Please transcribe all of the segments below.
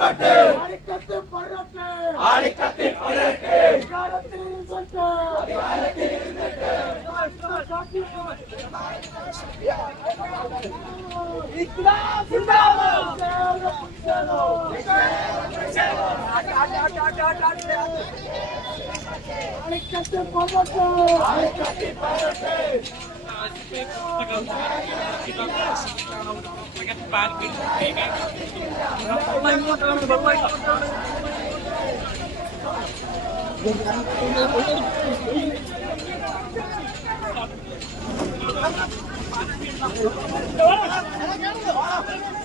பண்பாட்டு அடிக்கத்தில் பரட்டு அடிக்கத்தில் பரட்டு அதிகாரத்தில் இருந்தட்டு அதிகாரத்தில் இருந்தட்டு இஸ்லாம் ஜிந்தாபாத் அடிக்கத்தில் பரட்டு அடிக்கத்தில் பரட்டு സിന്ദാബാദ് ആളിക്കത്ത്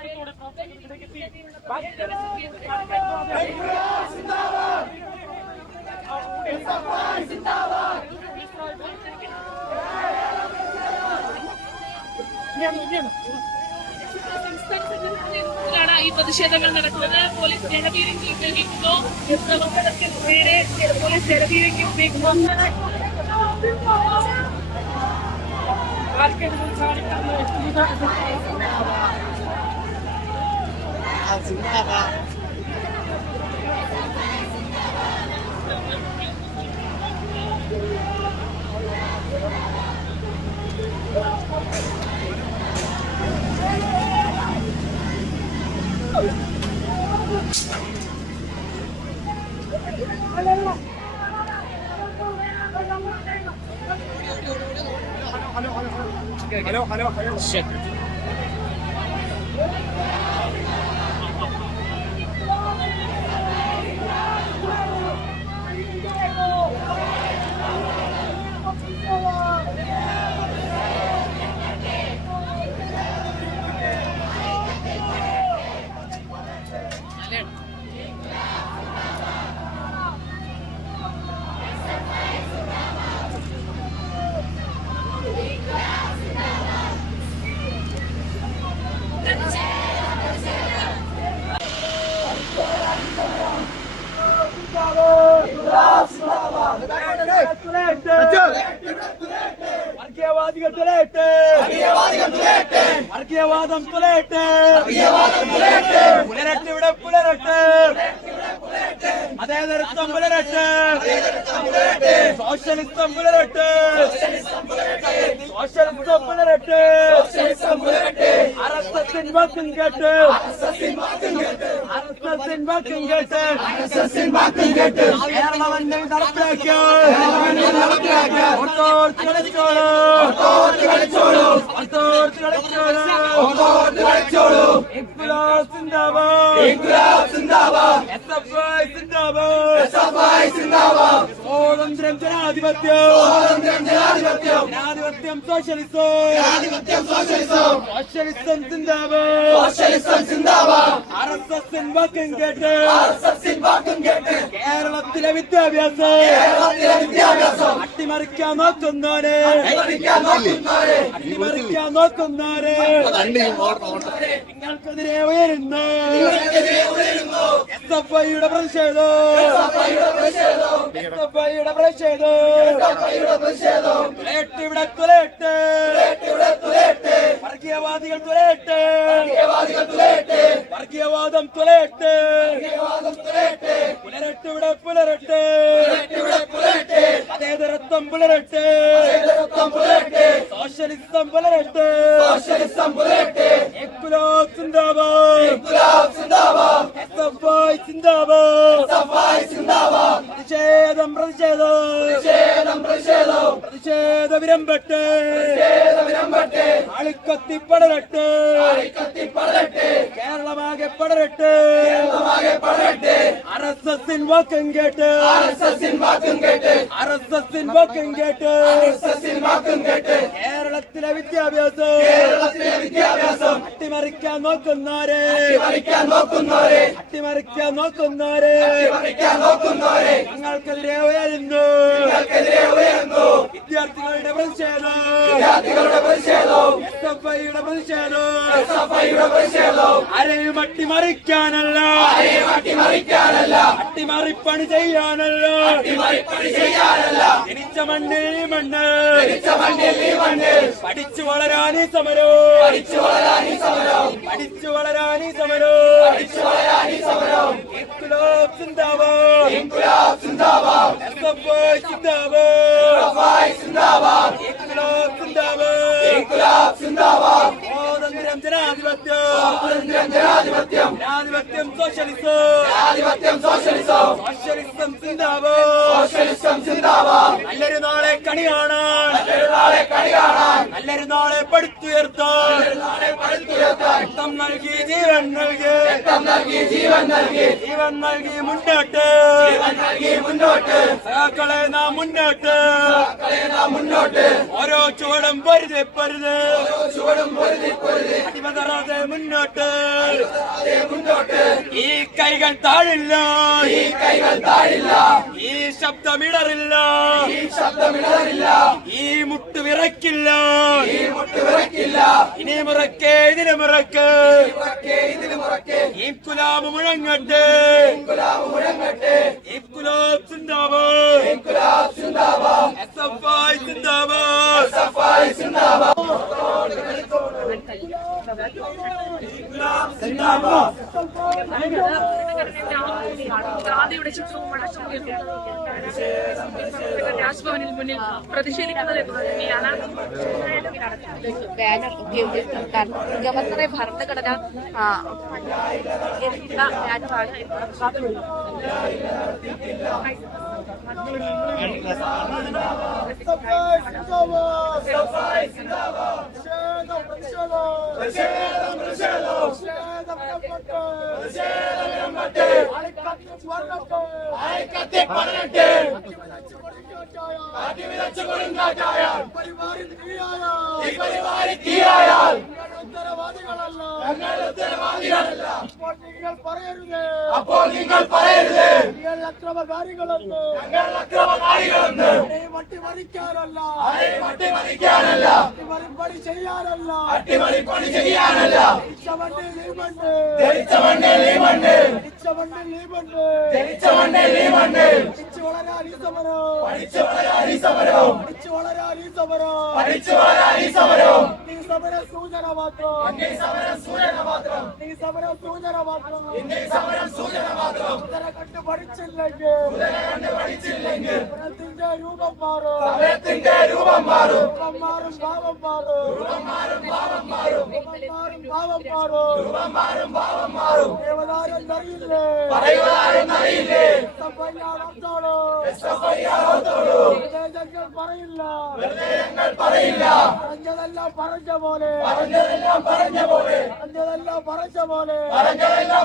പടരട്ടെ ആളിക്കത്തി പടരട്ടെ സംസ്ഥാനത്താണ് ഈ പ്രതിഷേധങ്ങൾ നടക്കുന്നത്. പോലീസ് ജലപീരങ്കി ഉപയോഗിക്കുന്നു പ്രവർത്തകർക്കെതിരെ പോലീസ് ജലപീരങ്കി ഉപയോഗിക്കുന്നു ആർക്കെങ്കിലും Azumara. Hello, hello, hello. Shit. വർഗീയവാദികൾ തുലയട്ടെ വർഗീയവാദം തുലയട്ടെ പുലരട്ടെ ഇവിടെ പുലരട്ടെ. അതേതരത്വം പുലരട്ടെ. സോഷ്യലിസം പുലരട്ടെ. സോഷ്യലിസം പുലരട്ടെ. അറസ്തത്തിൻ വാക്കും കേട്ട്. അറസ്തത്തിൻ വാക്കും കേട്ട്. കേരളം എന്നെ നടപ്പിലാക്കിയ? ഓർത്തോർത്ത് കളിച്ചോളൂ. ഓർത്തോർത്ത് കളിച്ചോളൂ. ഇൻക്ലാബ് സിന്ദാബാദ്. എസ് എഫ് ഐ സിന്ദാബാദ്. സ്വാതന്ത്ര്യം ജനാധിപത്യം. ജനാധിപത്യം. സോഷ്യലിസം. സോഷ്യലിസം. സിന്ദാബാദ് ആർ എസ് എസിൻ വാക്കും കേട്ട്. കേരളത്തിലെ വിദ്യാഭ്യാസം. അട്ടിമറിക്കാൻ നോക്കുന്നവരെ. അട്ടിമറിക്കാൻ നോക്കുന്നവരെ. നിങ്ങൾക്കെതിരെ ഉയരുന്ന. എസ് എഫ് ഐയുടെ പ്രതിഷേധം. എസ് എഫ് ഐയുടെ പ്രതിഷേധം. ഇവിടെ തുലയട്ടെ വർഗീയവാദികൾ തുലയട്ടെ വർഗീയവാദം തുലയട്ടെ പുലരട്ടെ. ഇവിടെ പുലരട്ടെ അതേതരത്വം പുലരട്ടെ സോഷ്യലിസം പുലരട്ടെ ഇൻക്ലാബ് സിന്ദാബാദ് എസ് എഫ് ഐ സിന്ദാബാദ് പ്രതിഷേധം പ്രതിഷേധം പ്രതിഷേധ വിരമ്പട്ടെ ആളിക്കത്തി പടരട്ടെ. കേരളമാകെ പടരട്ടെ. ആർ എസ് എസിൻ വാക്കം കേട്ട്. ആർ എസ് എസിൻ വാക്കം കേട്ട്. കേരളത്തിലെ വിദ്യാഭ്യാസം. അട്ടിമറിക്കാൻ നോക്കുന്നവരെ. അട്ടിമറിക്കാൻ നോക്കുന്നവരെ. ഞങ്ങൾക്കെതിരെ ഉയരുന്നു. വിദ്യാർത്ഥികളുടെ പ്രതിഷേധം. വിദ്യാർത്ഥികളുടെ പ്രതിഷേധവും എസ് എഫ് ഐയുടെ പ്രതിഷേധം. എസ് എഫ് ഐയുടെ പ്രതിഷേധം. ആരെയും അട്ടിമറിക്കാനല്ല. ആരെയും അട്ടിമറിക്കാനല്ല. അട്ടിമറിപ്പണി ചെയ്യാനല്ല. അട്ടിമറിപ്പണി ചെയ്യാനല്ല. ജനിച്ച മണ്ണിൽ ഈ മണ്ണ്. ജനിച്ച മണ്ണിൽ ഈ മണ്ണിൽ പഠിച്ചു വളരാനേ സമരോ. പഠിച്ചു വളരാൻ ഈ വളരാനി സമരം. വളരാൻ വളരാനി സമരം ഇൻകുലാബ് സിന്ദാബാദ്. ഇൻകുലാബ് സിന്ദാബാദ്. ഐ സിന്ദാബാദ് സഫായ് സിന്ദാബാദ് ഇൻകുലാബ് സിന്ദാബാദ്. ഇൻകുലാബ് സിന്ദാബാദ് സ്വാതന്ത്ര്യം ജനാധിപത്യം. സ്വാതന്ത്ര്യം ജനാധിപത്യം. ജനാധിപത്യം സോഷ്യലിസം ജനാധിപത്യം സോഷ്യലിസം ജീവൻ നൽകി മുന്നോട്ട്. ജീവൻ നൽകി മുന്നോട്ട്. സഖാക്കളെ നാം മുന്നോട്ട്. മുന്നോട്ട്. ഓരോ ചുവടും പരുത് പരുത്. ചുവടും പൊരുതി പൊരുതി. അടിമതറാതെ മുന്നോട്ട്. മുന്നോട്ട്. ഈ കൈകൾ താഴില്ല. ഈ കൈകൾ താഴില്ല. ഈ ശബ്ദമിടറില്ല. ഈ ശബ്ദമിടറില്ല. ഈ മുട്ട് വിറക്കില്ല ഈ മുട്ട് വിറക്കില്ല ഇനി മുറക്കേ ഇതിന് മുറക്ക് മുറക്കെ ഇതിന് മുറക്ക് ഈ കുലാബ് മുഴങ്ങട്ടെ. കുലാബ് മുഴങ്ങട്ടെ. ഈ കുലാബ് സിന്ദാബാദ്. ചിത്രവും രാജ്ഭവനിൽ മുന്നിൽ പ്രതിഷേധിക്കുന്നത് ബാനർ ഗവർണറെ ഭരണഘടന ബാനറാണ് ആയിക്കത്തി പതിനെട്ട് അടിവിതച്ച് കൊടുങ്കാറ്റായാൽ ഈ പരിപാടി തീരായാൽ ഞങ്ങൾ ഉത്തരവാദികളല്ല അപ്പോൾ നിങ്ങൾ പറയരുത്. അക്രമകാരികളെന്ന്. ഞങ്ങൾ അക്രമകാരികളെന്ന്. മട്ടിമറിക്കാനല്ല ആരെയും അട്ടിമറിക്കാനല്ല അട്ടിമറിപ്പണി ചെയ്യാനല്ല. അട്ടിമറിപ്പണി ചെയ്യാനല്ല. നീ മണ്ണ് ഇച്ചമണ്ണിൽ നീ മണ്ണ് ജനിച്ച മണ്ണിൽ ഈ മണ്ണ് പഠിച്ചു വളരാൻ ഈ സമരം. പഠിച്ചു വളരാൻ ഈ സമരവും പഠിച്ചു വളരാൻ ഈ സമരം. പഠിച്ചു വളരാൻ ഈ സമരവും ഈ സമര സൂചന മാത്രം. സമരം സൂചന മാത്രം. ഈ സമര സൂചന മാത്രം. ഈ സമരം സൂചന മാത്രം കണ്ട് പഠിച്ചില്ലെങ്കിൽ കണ്ട് പഠിച്ചില്ലെങ്കിൽ സമരത്തിന്റെ രൂപം മാറും. സമരത്തിന്റെ രൂപം മാറും. രൂപം മാറും ഭാവം മാറും. രൂപം മാറും ഭാവം മാറും. രൂപം മാറും ഭാവം മാറും. ദേവതാരം അറിയില്ലേ പറയുവാരും അറിയില്ലേ പറയില്ല. പറയില്ല. പറഞ്ഞതെല്ലാം പറഞ്ഞ പോലെ. പറഞ്ഞതെല്ലാം പറഞ്ഞ പോലെ. പറഞ്ഞതെല്ലാം പറഞ്ഞ പോലെ. പറഞ്ഞതെല്ലാം